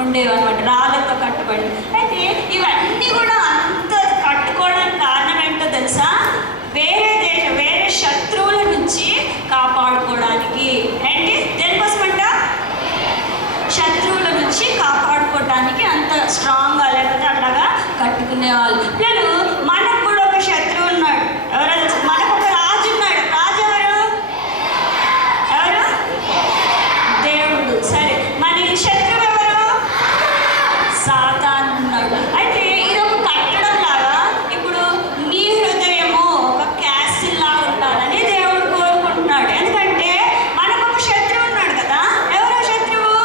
ఉండేవన్నమాట, రాళ్ళతో కట్టుబడి. అయితే ఇవన్నీ కూడా అంత కట్టుకోవడానికి కారణం ఏంటో తెలుసా? వేరే శత్రువుల నుంచి కాపాడుకోవడానికి. ఏంటి దేనికోసమంట? శత్రువుల నుంచి కాపాడుకోవడానికి అంత స్ట్రాంగ్గా లేకపోతే అట్లాగా కట్టుకునేవాళ్ళు. పిల్లలు మనకు కూడా ఒక శత్రువు ఉన్నాడు. ఎవరైనా మనకు ఒక రాజు ఉన్నాడు. రాజు ఎవరు? దేవుడు. సరే, మన శత్రువు ఎవరు? సాతాను ఉన్నాడు. అయితే ఇది ఒక కట్టడం లాగా ఇప్పుడు నీ హృదయము ఒక క్యాసిల్ లాగా ఉండాలని దేవుడు కోరుకుంటున్నాడు. ఎందుకంటే మనకు ఒక శత్రువు ఉన్నాడు కదా. ఎవరో శత్రువు?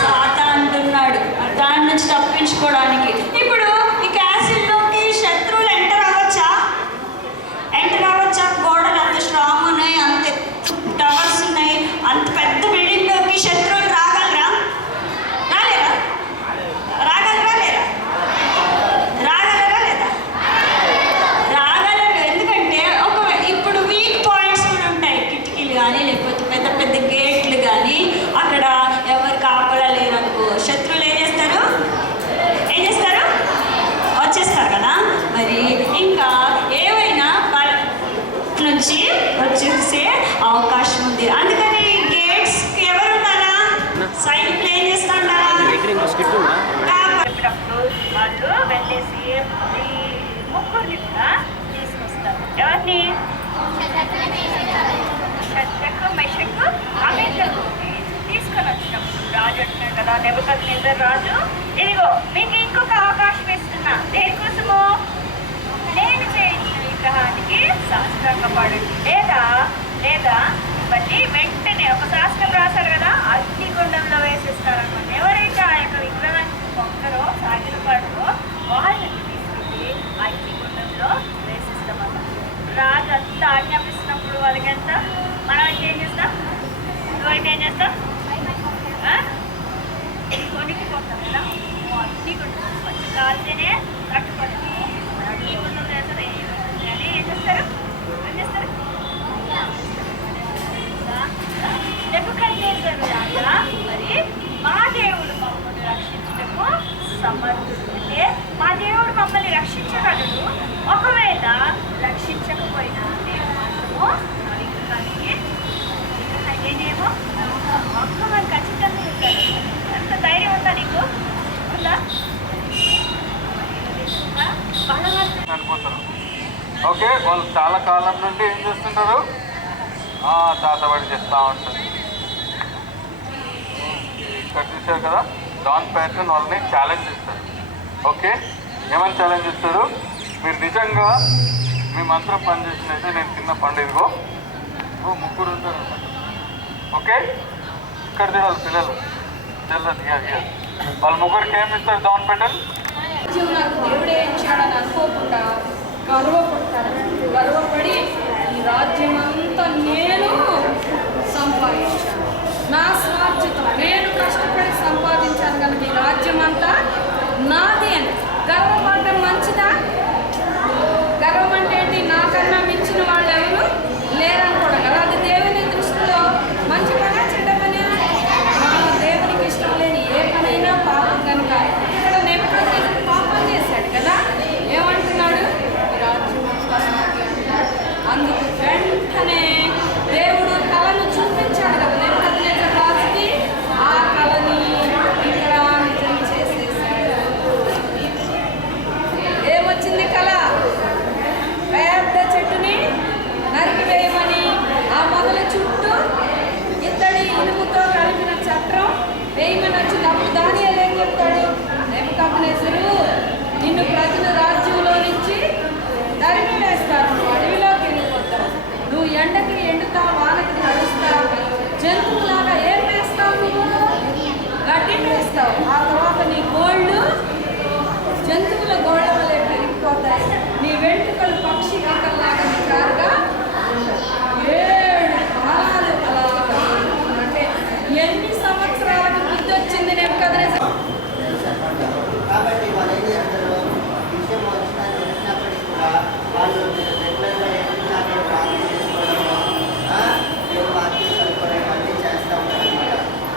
సాతాను ఉన్నాడు. దాని నుంచి తప్పించుకోవడానికి ఇప్పుడు ఈ క్యాసిల్లోకి శత్రువులు ఎంటర్ అవ్వచ్చా? గోడలు అంత స్ట్రాంగ్ ఉన్నాయి, అంత టవర్స్ ఉన్నాయి, అంత పెద్ద బిల్డింగ్లోకి శత్రువులు రాగలరా? రాలేరా? రాగలరా లేదా? రాగలరు. ఎందుకంటే ఇప్పుడు వీక్ పాయింట్స్ కూడా ఉంటాయి. కిటికీలు కానీ లేకపోతే పెద్ద పెద్ద గేట్లు కానీ అక్కడ ఎవరు కాపలా లేరనుకో, శత్రువులు ఏం చేస్తారు? వచ్చేస్తారు కదా. మరి ఇంకా ఏమైనా వాళ్ళ నుంచి వచ్చేసే అవకాశం ఉంది. అందుకని గేట్స్కి ఎవరు ఉన్నారా? సైడ్ ఏం చేస్తారా? వాళ్ళు వెళ్ళేసి ఈ ముగ్గురిని కూడా తీసుకొస్తారు. ఎవరిని? షద్రకు, మెషకు, అబేద్నెగోని తీసుకొని వచ్చినప్పుడు రాజు అంటున్నాడు కదా, నెబుకద్నెజర్ రాజు, ఇదిగో మీకు ఇంకొక అవకాశం ఇస్తున్నా. దేనికోసము? నేను చేయించిన విగ్రహానికి సాష్టాంగపడండి, లేదా మళ్ళీ వెంటనే ఒక శాస్త్రం రాశారు కదా, అగ్నిగుండంలో వేసేస్తారన్నమాట. ఎవరైతే ఆ యొక్క విగ్రహాన్ని మొక్కరో సాగిలపడరో వాళ్ళని తీసుకెళ్ళి అగ్నిగుండంలో వేసేస్తామన్నమాట. రాజు అంతా ఆజ్ఞాపిస్తున్నప్పుడు వాళ్ళకంతా మనం అయితే ఏం చేస్తాం? నువ్వైతే ఏం చేస్తాం? కొనికిపోతాం కదా. అగ్నిగుండం వచ్చి కాలితేనే తట్టుకోవడం. అగ్నిగుండం వేస్తారు అని ఏం చేస్తారు? నెబుకద్నెజరు రాజా, మరి మా దేవుడు మమ్మల్ని రక్షించటకు సమర్థుడు. అంటే మా దేవుడు మమ్మల్ని రక్షించగలడు. ఒకవేళ రక్షించకపోయినా నేను మాత్రము విగ్రహానికి ఏమో ఒక్కమని ఖచ్చితంగా ఉంటాను. ఎంత ధైర్యం ఉందా నీకు? ఉందా? ఓకే, వాళ్ళు చాలా కాలం నుండి ఏం చేస్తుంటారు? తాతబడి చేస్తూ ఉంటారు. ఇక్కడ చూసారు కదా, జాన్ ప్యాటర్న్ వాళ్ళని ఛాలెంజ్ ఇస్తారు. ఓకే, ఏమని ఛాలెంజ్ ఇస్తారు? మీరు నిజ నిజంగా మేమందరం పనిచేసినైతే నేను తిన్న పండు ఇదిగో ముగ్గురు ఉంటారు. ఓకే, ఇక్కడ తినాలి పిల్లలు తెల్లది వాళ్ళ ముగ్గురికి ఏమి ఇస్తారు దాని పెట్టాలి. నాకు దేవుడే ఇచ్చాడని అనుకోకుండా గర్వపడి ఈ రాజ్యం అంతా నేను సంపాదించాను. నా స్వార్జితం నేను కష్టపడి సంపాదించాను కనుక ఈ రాజ్యం అంతా నాది అని గర్వపడటం మంచిదా? గర్వం అంటే ఏంటి? నాకన్నా మించిన వాళ్ళు ఎవరు లేరనుకోవడం కదా. అది దేవుని దృష్టిలో మంచి పనా చెడ్డ పనా? దేవునికి ఇష్టం లేని ఏ పనైనా పాపం కనుక ఇక్కడ నెబుకద్నెజరు పాపం చేశాడు కదా. ఏమంటున్నాడు? ఈ రాజ్యం అంతా నాది అంటున్నాడు. అందుకు వెంటనే దేవుడు కళను చూపించాడు కదా నెబుకద్నెజరు రాజుకి. ఆ కళని ఇక్కడ నిజం చేసేసాడు. ఏమొచ్చింది కళ? పెద్ద చెట్టుని నరికివేయమని ఆ మొదల చుట్టూ ఇత్తడి ఇనుముతో కలిపిన చట్రం వేయమని వచ్చింది. అప్పుడు దానియేలు ఏం చెప్తాడు? నెబుకద్నెజరు, నిన్ను ప్రజలు రాజ్యంలో నుంచి తరిమి వేస్తారు, నువ్వు అడవిలోకి వెళ్ళిపోతావు, నువ్వు ఎండకి ఎండుతావు, వానకి నడుస్తావు, జంతువులాగా ఏం వేస్తావు? నువ్వు గడ్డిని వేస్తావు. ఆ తర్వాత నీ గోళ్ళు జంతువుల గోళ్ళ వల్లే పెరిగిపోతాయి, నీ వెంట్రుకలు పక్షి కక్కల్లాగా నికారుగా 7 కాలాలు అలాగా. అంటే ఎన్ని సంవత్సరాలకు బుద్ధి వచ్చింది నెబుకద్నెజరు? కాబట్టి వాళ్ళు ఏం చేస్తారు? విషయం వచ్చినప్పటికీ కూడా వాళ్ళు రెగ్యులర్గా ఎన్నిసార్లు ప్రార్థన చేసుకోవడము, దేవుడు వాక్యం చదువుకోవడం అన్నీ చేస్తూ ఉంటారనమాట.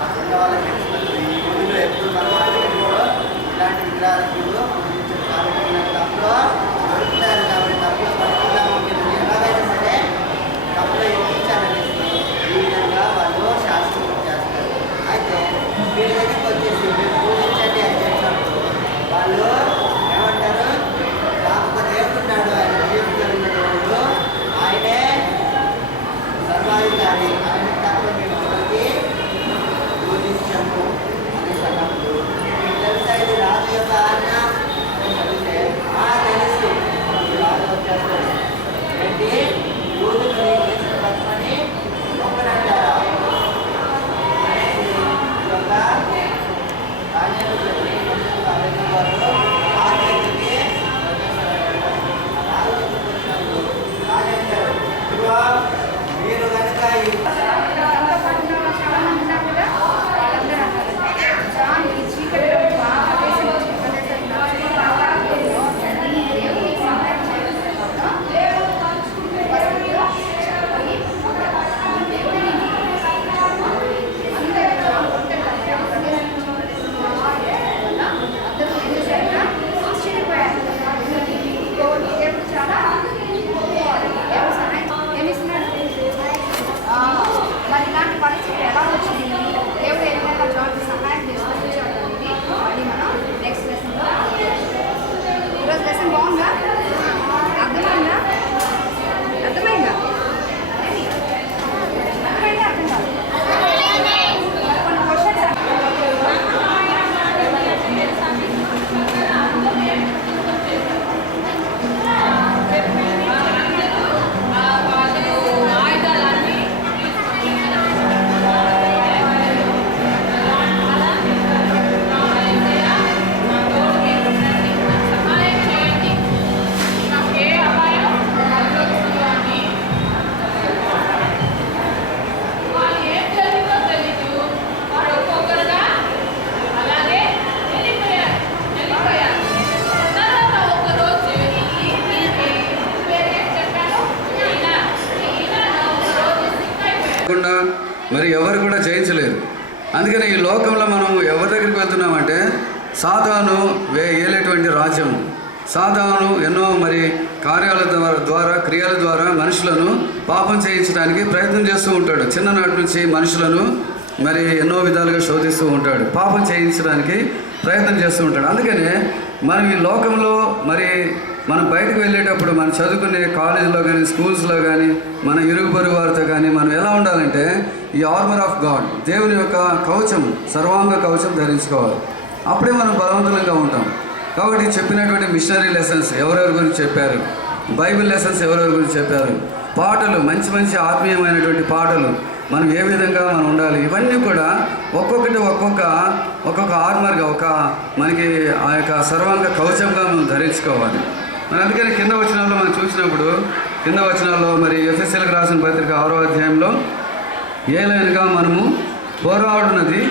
అక్కడ వాళ్ళకి తెలిసినట్టు ఈ ఊరిలో ఎప్పుడు మనం మాట్లాడుకోవడం ఇలాంటి విగ్రహాలు పూజించారు. కాబట్టి నాకు తప్పులో దొరుకుతారు. కాబట్టి తప్పులో పడుతున్నాము, మీరు ఎలాగైనా సరే తప్పులో ఎక్కించాలనేసి ఈ విధంగా వాళ్ళు శాస్త్రం చేస్తారు. అయితే వీళ్ళ దగ్గరికి వచ్చేసి మీరు పూజించండి అని చెప్పినప్పుడు వాళ్ళు ఏమంటారు? నాకు ఒక దేవుడు ఉన్నాడు, ఆయన జీవితం దేవుడు, ఆయనే సర్వాధికారి, ఆయన తప్ప మేము ఎవరికి పూజించము అనేసి అన్నప్పుడు మీకు తెలుసా ఇది రాజు యొక్క ఆజ్ఞ అని అడిగితే తెలుసు. రాజు వచ్చేస్తాడు ఏంటి? యూదులు చేసిన పచ్చమని ఒక్కనంటారా అనేసి ఈ యొక్క రాజ్యాలు చెప్పి మీరు కనుక మరి ఇలాంటి పరిస్థితి ఎలా వచ్చింది? దేవుడు ఏ విధంగా జాబ్కి సహాయం చేసుకుంటాడు అనేది మళ్ళీ మనం నెక్స్ట్ లెసన్లో. ఈరోజు లెసన్ బాగుందా? అర్థమైందా? అర్థమైందా? అర్థమైందా? అర్థం కాదు. కొన్ని క్వశ్చన్స్ ఆయుధాలన్నీ మరి ఎవరు కూడా జయించలేరు. అందుకని ఈ లోకంలో మనం ఎవరి దగ్గరికి వెళ్తున్నామంటే సాతాను ఏలేటువంటి రాజ్యం. సాతాను ఎన్నో మరి కార్యాల ద్వారా క్రియల ద్వారా మనుషులను పాపం చేయించడానికి ప్రయత్నం చేస్తూ ఉంటాడు. చిన్ననాటి నుంచి మనుషులను మరి ఎన్నో విధాలుగా శోధిస్తూ ఉంటాడు, పాపం చేయించడానికి ప్రయత్నం చేస్తూ ఉంటాడు. అందుకనే మనం ఈ లోకంలో మరి మనం బయటకు వెళ్ళేటప్పుడు మనం చదువుకునే కాలేజీలో కానీ స్కూల్స్లో కానీ మన ఇరుగు పొరుగు వారితో కానీ మనం ఎలా ఉండాలంటే ఈ ఆర్మర్ ఆఫ్ గాడ్, దేవుని యొక్క కవచం, సర్వాంగ కవచం ధరించుకోవాలి. అప్పుడే మనం బలవంతులంగా ఉంటాం. కాబట్టి చెప్పినటువంటి మిషనరీ లెసన్స్ ఎవరెవరి గురించి చెప్పారు, బైబిల్ లెసన్స్ ఎవరెవరి గురించి చెప్పారు, పాటలు మంచి మంచి ఆత్మీయమైనటువంటి పాటలు మనం ఏ విధంగా మనం ఉండాలి, ఇవన్నీ కూడా ఒక్కొక్కటి ఒక్కొక్క ఆర్మర్గా మనకి ఆ యొక్క సర్వాంగ కవచంగా మనం ధరించుకోవాలి. మరి అందుకని కింద వచనాల్లో మనం చూసినప్పుడు కింద వచనాల్లో మరి ఎఫెసీయులకు రాసిన పత్రిక 6వ అధ్యాయంలో ఏలైనగా మనము పోరాడున్నది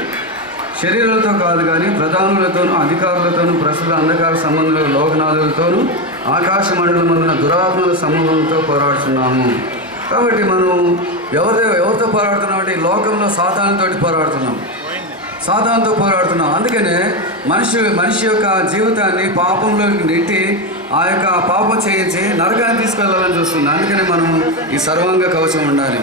శరీరాలతో కాదు కానీ ప్రధానులతోనూ అధికారులతోనూ ప్రస్తుత అంధకార సంబంధుల లోకనాథులతోనూ ఆకాశ మండలమున్న దురాత్మల సమూహంతో పోరాడుతున్నాము. కాబట్టి మనం ఎవరితో పోరాడుతున్నాం అంటే ఈ లోకంలో సాతానుతోటి పోరాడుతున్నాం. అందుకనే మనిషి యొక్క జీవితాన్ని పాపంలోకి నెట్టి ఆ యొక్క పాపం చేయించి నరకాన్ని తీసుకెళ్ళాలని చూస్తుంది. అందుకని మనం ఈ సర్వాంగ కవచం ఉండాలి.